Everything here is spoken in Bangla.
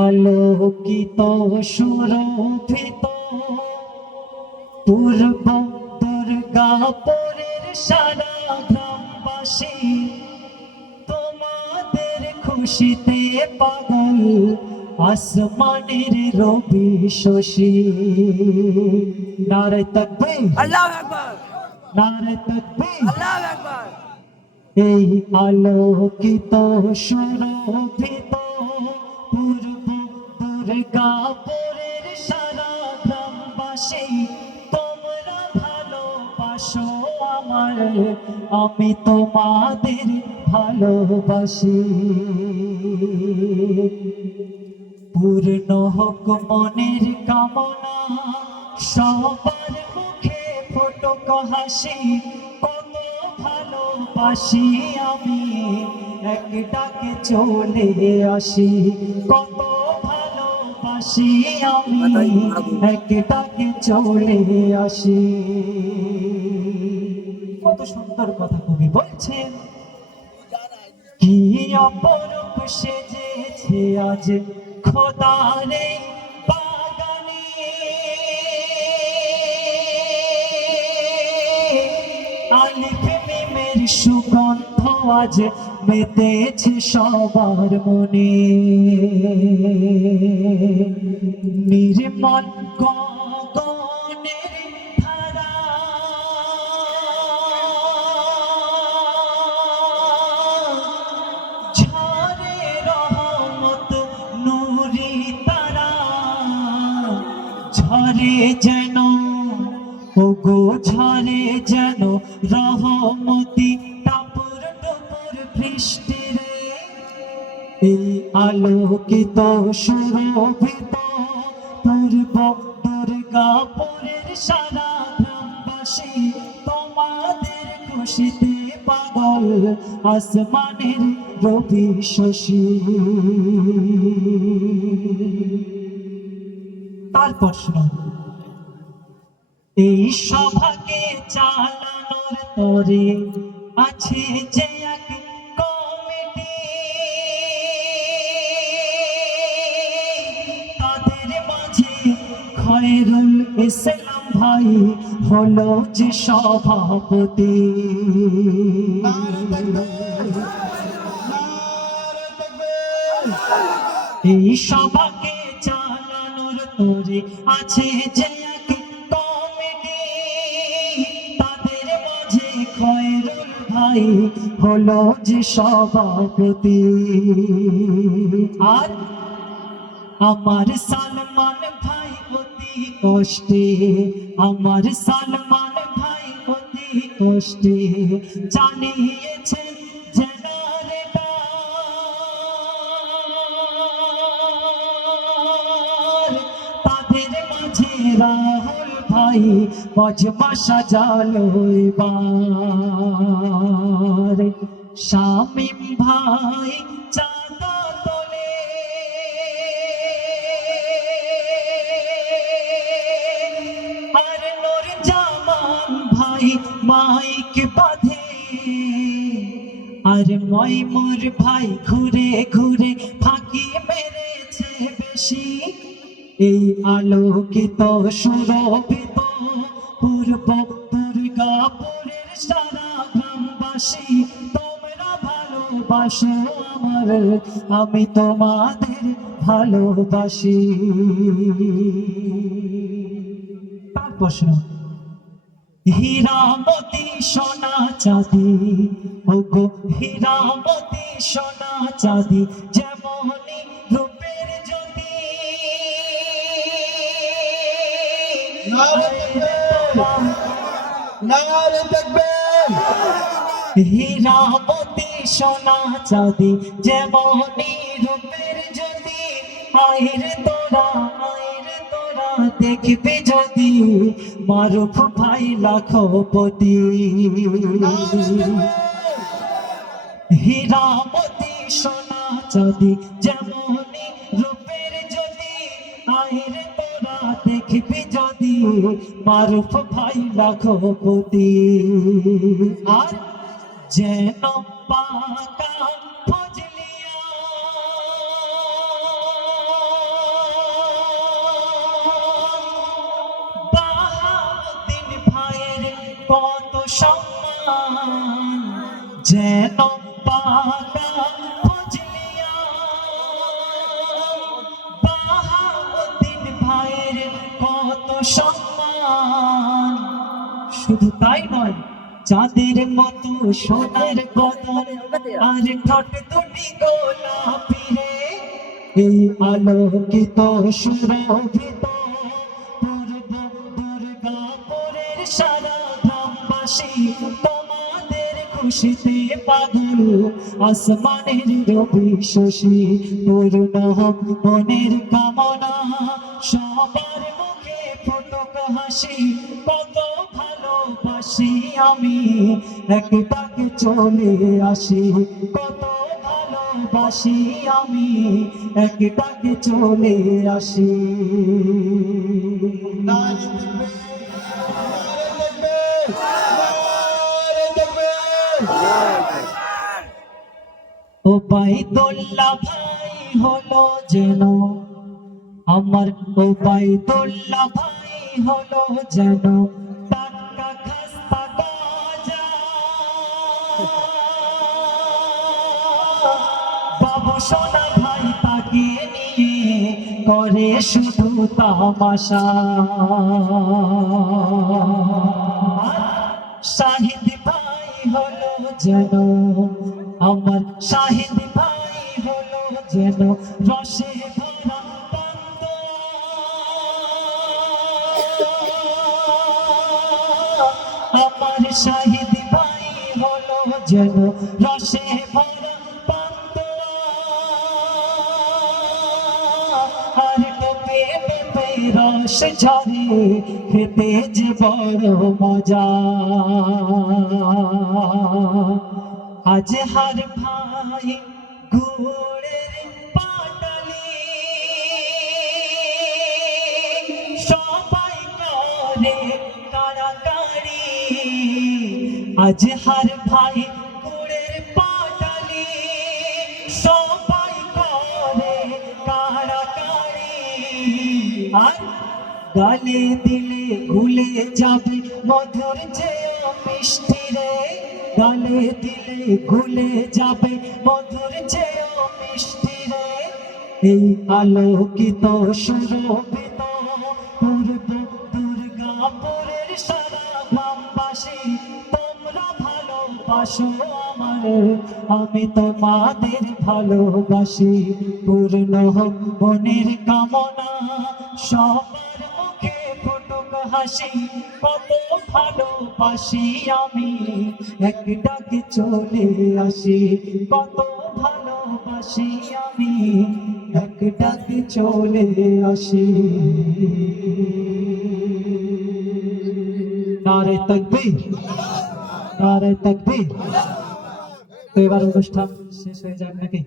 আলোকিত সুরভিত পূর্ব দুর্গাপুরের সারা গ্রামবাসী তোমাদের খুশিতে পাগল আসমানের রবি শশী। নারে তাকবীর, আল্লাহু আকবার, নারে তাকবীর। আল্লাহু আকবার। এই আলোকিত সুরভিত পূর্ব দুর্গাপুরের সারা গ্রামবাসী তোমরা ভালোবাসো আমার, আমি তোমাদের ভালোবাসি। পূর্ণ হোক মনের কামনা, সবার মুখে ফোটক হাসি, কত ভালোবাসি আমি এক ডাকে চলে আসি। কত ভালোবাসি আমি এক ডাকে চলে আসি। কত সুন্দর কথা কবি বলছেন। কি অপরূপ সেজেছে আজ খোদারে বাগানে, আলিফ মিমের সুগন্ধ আজ মেতেছে সবার মনে। নির্মল গগনের ধারা ঝরে রহমত নূরি তারা, ঝরে যেন ওগো ঝরে যেন রহমতি টাপুর টুপুর বৃষ্টি রে। এই আলোকিত সুরভিত পূর্ব দুর্গাপুরের সারা গ্রামবাসী তোমাদের খুশিতে পাগল আসমানের রবি শশী। তারপর শুনুন, এই সভাকে চালানোর তরে আছে যে এক কমিটি, তাদের মাঝে খয়রুল ইসলাম ভাই হলো যে সভাপতি। এই সভাকে চালানোর তরে আছে যে এক কমিটি, তাদের মাঝে খয়রুল ভাই হলো যে সভাপতি। আর আমার সালমান ভাই অতি কষ্টে, আমার সালমান ভাই অতি কষ্টে জানিয়েছেন জেনারেটর। তাদের মাঝে রাহুল ভাই মজমা সাজালো এবার, শামিম ভাই চাঁদা তোলে, আর নূর জামান ভাই মাইক বাঁধে, আর ময়মুর ভাই ঘুরে ঘুরে ফাঁকি মেরেছে বেশি। এই আলোকিত সুরভিত পূর্ব দুর্গাপুরের সারা গ্রামবাসী তোমরা ভালোবাসো আমার, আমি তোমাদের ভালোবাসি। তারপর শুনুন, হীরামতি সোনা চাঁদি ওগো হীরামতি সোনা চাঁদি যেমনি রূপের জ্যোতি, হীরামতি সোনা চাঁদি যেমনি রূপের জ্যোতি, আইরে তোরা দেখবি যদি মারুফ ভাই লাখপতি। হীরামতি সোনা চাঁদি যেমনি রূপের জ্যোতি, আইরে তোরা দেখবি যদি মারুফ ভাই লাখপতি। আর যেন পাকা ফজলিয়া সম্মান যেন পাতা ফজলিয়া বাহাউদ্দিন ভাইয়ের কত সম্মান। শুধু তাই নয়, চাঁদের মতো সোনার বদন আর ঠোঁট দুটি গোলাপি রে, এই আলোকিত সুরভিত পূর্ব দুর্গাপুরের সারা গ্রামবাসী তোমাদের খুশিতে পাগল। আসমানের রবি শশী পূর্ণ হোক মনের কামনা, সবার মুখে ফুটুক হাসি, কত ভালোবাসি আমি এক ডাকে চলে আসি, কত ভালোবাসি আমি এক ডাকে চলে আসি। ওবাইদুল্লাহ ভাই হলো যেন আমার, ওবাইদুল্লাহ ভাই হলো যেন টাটকা খাস্তা গজা, বাবু সোনা ভাই তাকে নিয়ে করে শুধু তামাশা। শাহিদ ভাই হলো যেন আমার, শাহিদ ভাই হলো যেন রসে ভরা পান্তুয়া, আমার শাহিদ ভাই হলো যেন রসে ভরা পান্তুয়া, আর টোপে টোপে রস ঝরে খেতে যে বড় মজা। আজ হার ভাই গুড়ের পাটালি, সবাই করে কাড়াকাড়ি, আজ হার ভাই গুড়ের পাটালি, সবাই করে কাড়াকাড়ি, আর গালে দিলে ভুলে যাবে মধুর চেয়েও মিষ্টি রে, গালে দিলে ভুলে যাবে মধুর চেয়েও মিষ্টি রে, এই আলোকিত সুরভিত পূর্ব দুর্গাপুরের সারা গ্রামবাসী তোমরা ভালোবাসো আমারে, আমি তোমাদের ভালোবাসি, পূর্ণ হোক মনের কামনা, সবার মুখে ফুটুক হাসি, কত ভালোবাসি আমি এক ডাকে চলে আসি, কত ভালোবাসি আমি এক ডাকে চলে আসি। নারে তাকবীর, নারে তাকবীর। তো এবার অনুষ্ঠান শেষ হয়ে যাবে নাকি?